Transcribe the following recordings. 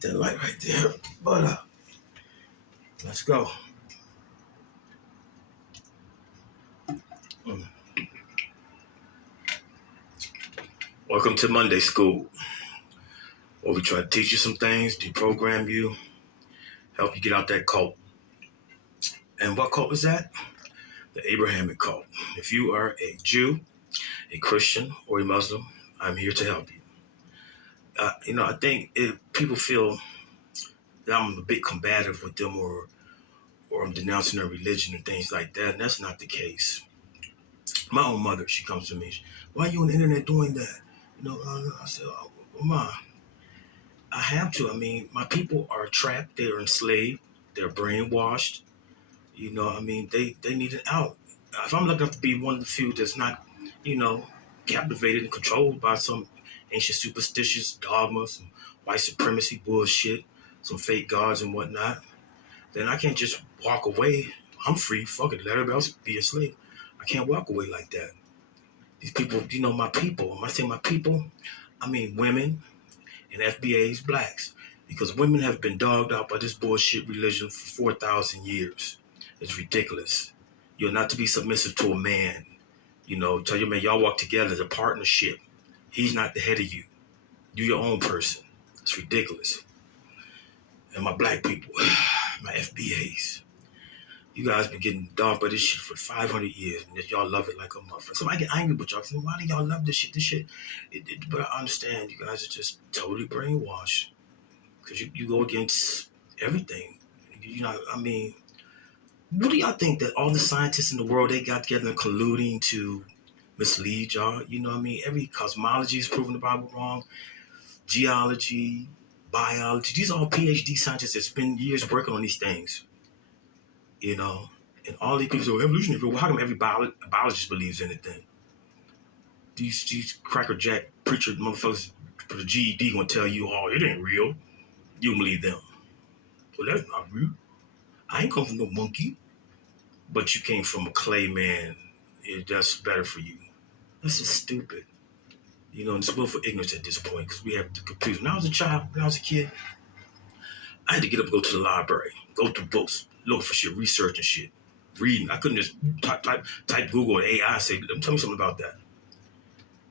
Get that light right there. But let's go. Welcome to Monday School, where we try to teach you some things, deprogram you, help you get out that cult. And what cult is that? The Abrahamic cult. If you are a Jew, a Christian, or a Muslim, I'm here to help you. I think if people feel that I'm a bit combative with them or I'm denouncing their religion and things like that, and that's not the case. My own mother, she comes to me, why are you on the internet doing that? I said, oh, Ma, I have to. I mean, my people are trapped, they're enslaved, they're brainwashed. They need an out. If I'm lucky enough to be one of the few that's not, captivated and controlled by some ancient superstitious dogma, some white supremacy bullshit, some fake gods and whatnot, then I can't just walk away. I'm free. Fuck it. Let everybody else be a slave. I can't walk away like that. These people, my people. When I say my people, I mean women and FBAs, blacks. Because women have been dogged out by this bullshit religion for 4,000 years. It's ridiculous. You're not to be submissive to a man. Tell your man, y'all walk together as a partnership. He's not the head of you. You're your own person. It's ridiculous. And my black people, my FBAs, you guys been getting dogged by this shit for 500 years, and y'all love it like a motherfucker. So I get angry with y'all. Why do y'all love this shit? But I understand you guys are just totally brainwashed because you go against everything. What do y'all think that all the scientists in the world, they got together and colluding to mislead y'all? Every cosmology is proving the Bible wrong. Geology, biology, these are all PhD scientists that spend years working on these things. And all these people say, evolution, how come every biologist believes anything? These crackerjack preacher motherfuckers for the GED gonna tell you, oh, it ain't real. You believe them. Well, that's not real. I ain't come from no monkey. But you came from a clay man. That's better for you. This is stupid. And it's willful ignorance at this point because we have the computer. When I was a child, when I was a kid, I had to get up and go to the library, go through books, look for shit, research and shit, reading. I couldn't just type Google or AI and say, tell me something about that.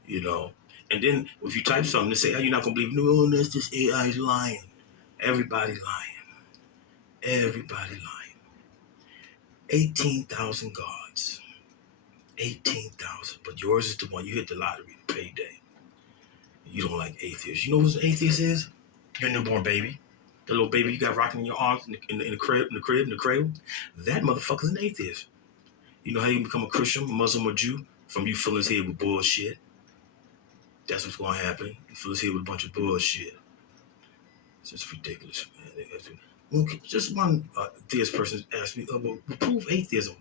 And then if you type something, they say, oh, you're not going to believe, no, that's just AI's lying. Everybody lying. Everybody lying. 18,000 gods. 18,000. But yours is the one you hit the lottery, the payday. You don't like atheists. You know who an atheist is? Your newborn baby. The little baby you got rocking in your arms in the cradle. That motherfucker's an atheist. You know how you become a Christian, Muslim, or Jew? From you filling his head with bullshit. That's what's going to happen. You fill his head with a bunch of bullshit. It's just ridiculous, man. Well, just one theist person asked me, well, prove atheism.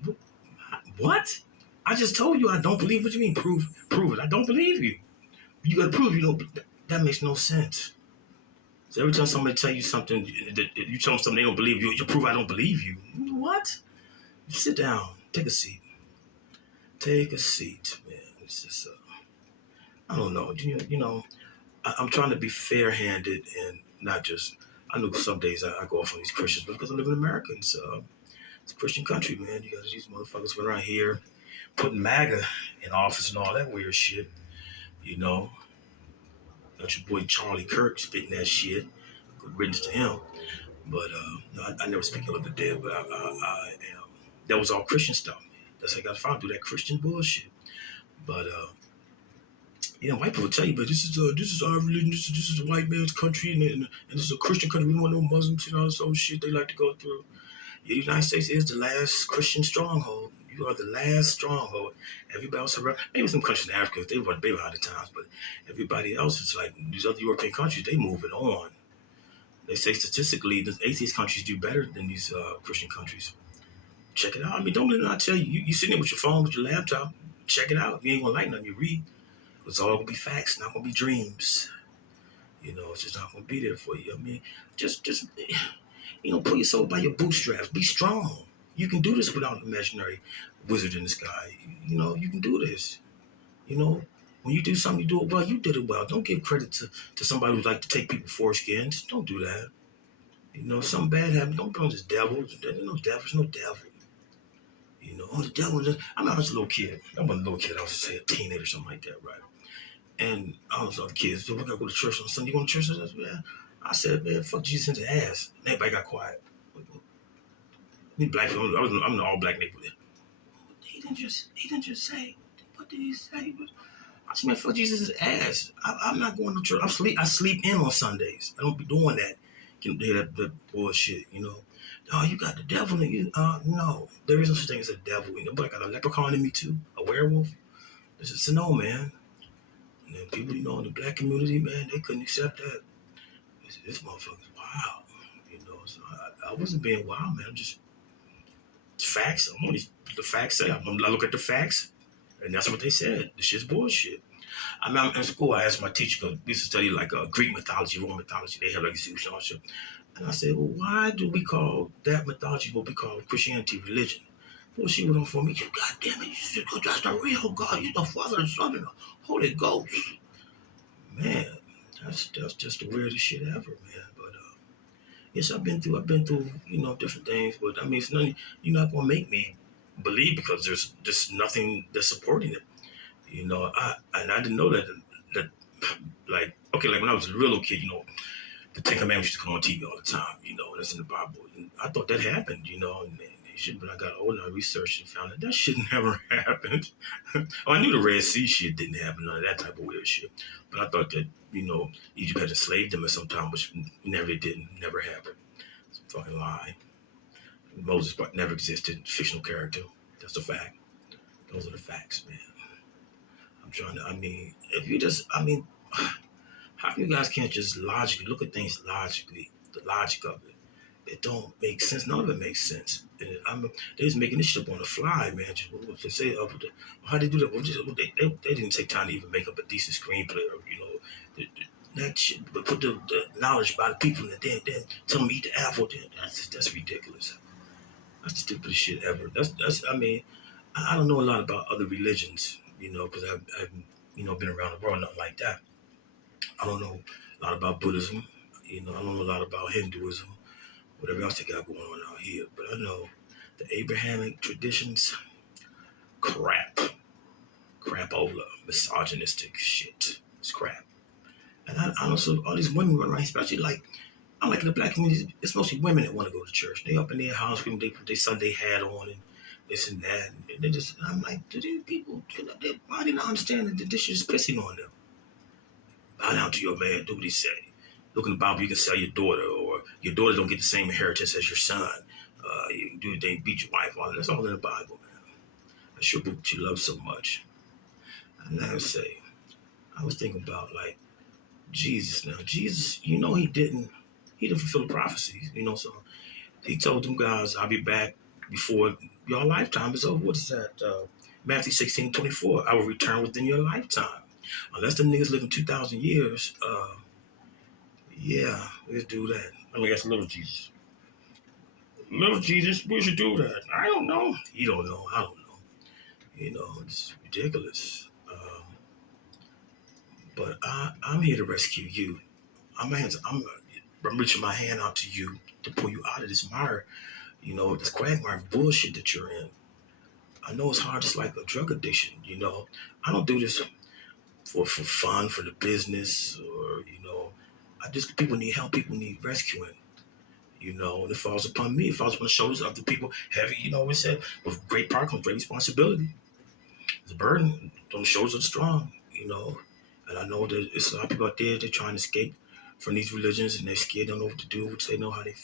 What? I just told you I don't believe. What you mean prove it? I don't believe you. You got to prove you don't. That makes no sense. So every time somebody tell you something, you tell them something they don't believe you, you prove I don't believe you. What? Sit down. Take a seat. Take a seat, man. It's just, I don't know. I'm trying to be fair-handed and not just, I know some days I go off on these Christians, but because I live in America, it's a Christian country, man. You got these motherfuckers running around here putting MAGA in office and all that weird shit, Got your boy Charlie Kirk spitting that shit. Good riddance to him. But I never speak ill of the dead, but I am. That was all Christian stuff. That's how I got to follow through that Christian bullshit. But white people tell you, but this is our religion. This is a white man's country, and this is a Christian country. We don't want no Muslims, all this old shit they like to go through. The United States is the last Christian stronghold. You are the last stronghold. Everybody else around, maybe some countries in Africa, they run baby out of times, but everybody else is like these other European countries, they move it on. They say statistically, the atheist countries do better than these Christian countries. Check it out. I mean, don't let me not tell you. You sitting there with your phone, with your laptop, check it out. If you ain't gonna like nothing, you read. It's all gonna be facts, not gonna be dreams. It's just not gonna be there for you. I mean, just pull yourself by your bootstraps. Be strong. You can do this without an imaginary wizard in the sky. You can do this. When you do something, you do it well. You did it well. Don't give credit to somebody who like to take people's foreskins. Don't do that. Something bad happened. Don't blame this devil. There's no devil. There's no devil. The devil. I'm not just a little kid. I wasn't a little kid. I was say a teenager or something like that, right? And I was other kids. So we gotta go to church on Sunday. You going to church? I said, man, fuck Jesus in the ass. And everybody got quiet. Me black people. I'm an all black neighborhood. He didn't just say. What did he say? I said, man, fuck Jesus' ass. I'm not going to church. I sleep in on Sundays. I don't be doing that. You hear that bullshit. Oh, you got the devil in you. No. There is no such thing as a devil. But I got a leprechaun in me too. A werewolf. This is no, man. And then people, in the black community, man, they couldn't accept that. They said, this motherfucker's wild. So I wasn't being wild, man. I'm just facts. The facts say. I look at the facts, and that's what they said. This shit's bullshit. I'm in school. I asked my teacher, because we used to study like Greek mythology, Roman mythology. They have like Zeus and all that shit. And I said, well, why do we call that mythology what we call Christianity religion? Well, she went on for me. You goddamn it, you said, oh, that's the real God. You're the Father, the Son, and the Holy Ghost. Man, that's just the weirdest shit ever, man. But yes, I've been through, different things. But I mean, it's nothing. You're not gonna make me believe because there's just nothing that's supporting it. I didn't know that like okay, like when I was a real little kid, the Ten Commandments used to come on TV all the time. That's in the Bible. And I thought that happened. And but I got older, I researched and found that shit never happened. I knew the Red Sea shit didn't happen, none of that type of weird shit. But I thought that Egypt had enslaved them at some time, which never happened. It's a fucking lie. Moses never existed, fictional character. That's a fact. Those are the facts, man. I'm trying to, if you just, how you guys can't just logically look at things logically, the logic of it? It don't make sense. None of it makes sense. And they was making this shit up on the fly, man. Just what they say, how they do that? They didn't take time to even make up a decent screenplay, that shit. But put the knowledge by the people and then tell them to eat the apple. That's ridiculous. That's the stupidest shit ever. I don't know a lot about other religions, because I've been around the world, nothing like that. I don't know a lot about Buddhism. I don't know a lot about Hinduism, whatever else they got going on out here. But I know the Abrahamic traditions, crapola, misogynistic shit. It's crap. And I also, all these women run around, especially I'm like in the black community, it's mostly women that want to go to church. They up in their house, they put their Sunday hat on and this and that. And I'm like, do these people, why do they not understand that this shit is pissing on them? Bow down to your man, do what he say. Look in the Bible, you can sell your daughter, or your daughter don't get the same inheritance as your son. You can do they beat your wife. All that's all in the Bible, man. That's your book that you love so much. And I would say, I was thinking about like Jesus now. Jesus, he didn't fulfill the prophecies, so he told them guys, I'll be back before your lifetime is over. What is that? Matthew 16:24. I will return within your lifetime. Unless the niggas living 2,000 years, yeah, let's do that. Let me ask little Jesus. Little Jesus, we should do that. I don't know. You don't know. I don't know. It's ridiculous. But I'm here to rescue you. I'm reaching my hand out to you to pull you out of this mire, this quagmire of bullshit that you're in. I know it's hard, just like a drug addiction, I don't do this for fun, for the business, or, people need help, people need rescuing, and it falls upon me, it falls upon the shoulders of the people heavy, we said, with great power comes great responsibility. It's a burden on the shoulders of the strong, and I know that it's a lot of people out there, they're trying to escape from these religions, and they're scared, don't know what to do, which they know how they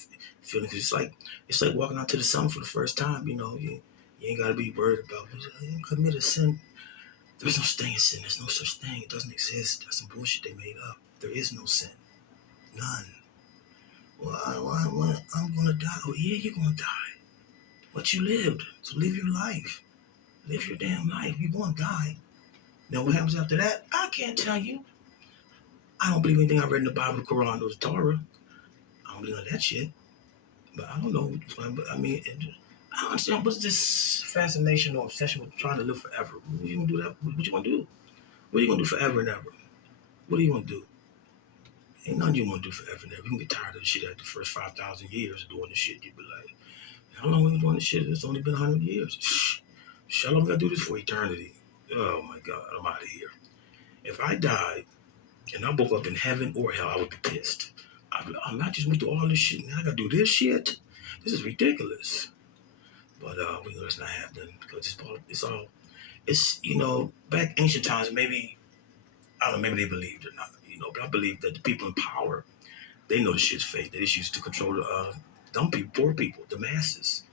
feeling, because it's like walking out to the sun for the first time, you ain't got to be worried about you commit a sin. There's no thing in sin. There's no such thing. It doesn't exist. That's some bullshit they made up. There is no sin. None. Well, I'm going to die. Oh, yeah, you're going to die. But you lived. So live your life. Live your damn life. You're going to die. Now, what happens after that? I can't tell you. I don't believe anything I read in the Bible, the Quran, or the Torah. I don't believe on that shit. But I don't know. But I don't understand. What's this fascination or obsession with trying to live forever? What are you going to do that? What you going to do? What are you going to do forever and ever? What are you going to do? Ain't nothing you want to do forever and ever. You can get tired of the shit after the first 5,000 years of doing this shit. You be like, how long we been doing this shit? It's only been 100 years. Shh, how long we gotta do this for eternity? Oh my God, I'm out of here. If I died and I woke up in heaven or hell, I would be pissed. I'm not just went through all this shit. Now I gotta do this shit. This is ridiculous. But we know it's not happening because it's back ancient times. Maybe I don't know. Maybe they believed or not. But I believe that the people in power, they know the shit's fake. That it's used to control the dumb people, poor people, the masses.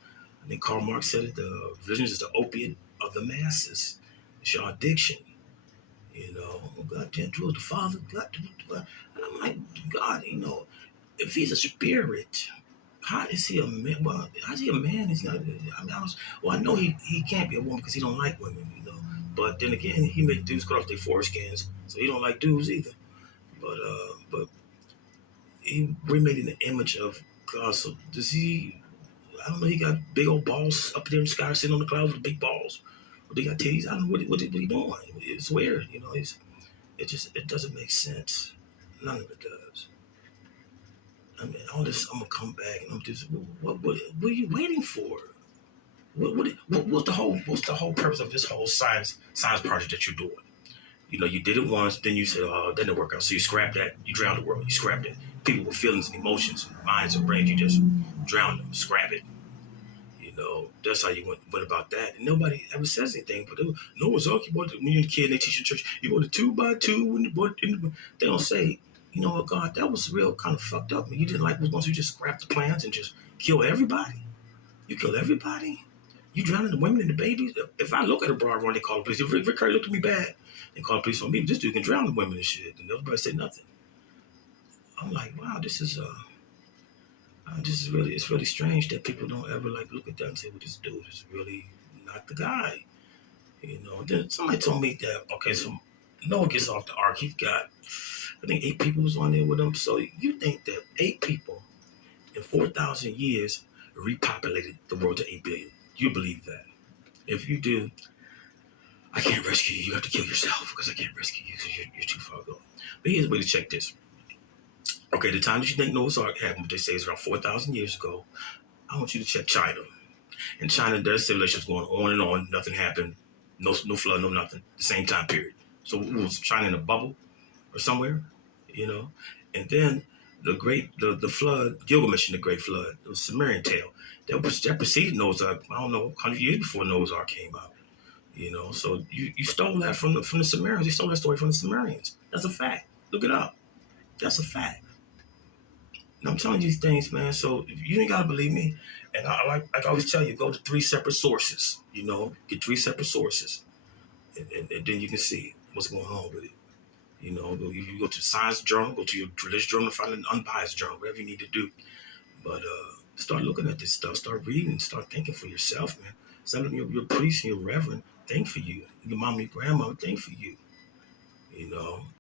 I think Karl Marx said it. The religion is the opiate of the masses. It's your addiction. God damn, true the Father. God, and I'm like, God, if he's a spirit, how is he a man? Well, how's he a man? He's not. I mean, I know he can't be a woman because he don't like women. But then again, he made dudes cut off their foreskins, so he don't like dudes either. But he remade in the image of God. So does he? I don't know. He got big old balls up there in the sky, sitting on the clouds with big balls. Or they got titties. I don't know what he doing. It's weird. It doesn't make sense. None of it does. I mean, all this. I'm gonna come back and I'm just. What are you waiting for? What's the whole purpose of this whole science project that you're doing? You did it once, then you said, oh, that didn't work out. So you scrap that. You drown the world. You scrap it. People with feelings and emotions, and minds and brains, you just drown them, scrap it. That's how you went about that. And nobody ever says anything. But Noah's Ark, when you're a kid and they teach in church, you want a 2x2 they don't say, you know what, God, that was real kind of fucked up. You didn't like once you just scrap the plants and just kill everybody. You kill everybody. You drowning the women and the babies. If I look at a broad run, they call the police. If Rick Curry looked at me bad, they call the police on me. This dude can drown the women and shit. And nobody said nothing. I'm like, wow, it's really strange that people don't ever look at that and say, well, this dude is really not the guy. Then somebody told me that, okay, so Noah gets off the ark. He's got, I think 8 people was on there with him. So you think that 8 people in 4,000 years repopulated the world to 8 billion. You believe that? If you do, I can't rescue you. You have to kill yourself because I can't rescue you because you're too far gone. But here's a way to check this. Okay, the time that you think Noah's Ark happened, they say is around 4,000 years ago. I want you to check China. In China, their civilization's going on and on. Nothing happened. No flood, no nothing. The same time period. So was China in a bubble or somewhere? You know? And then the flood, Gilgamesh and the Great Flood, the Sumerian tale, that preceded Noah's Ark, I don't know, 100 years before Noah's Ark came out. So you stole that from the Sumerians. You stole that story from the Sumerians. That's a fact. Look it up. That's a fact. And I'm telling you these things, man. So you ain't gotta believe me. And I always tell you, go to 3 separate sources. Get 3 separate sources, and then you can see what's going on with it. You go to the science journal, go to your religious journal, find an unbiased journal, whatever you need to do. But start looking at this stuff. Start reading. Start thinking for yourself, man. Some of your priest and your reverend think for you. Your mom and your grandma think for you.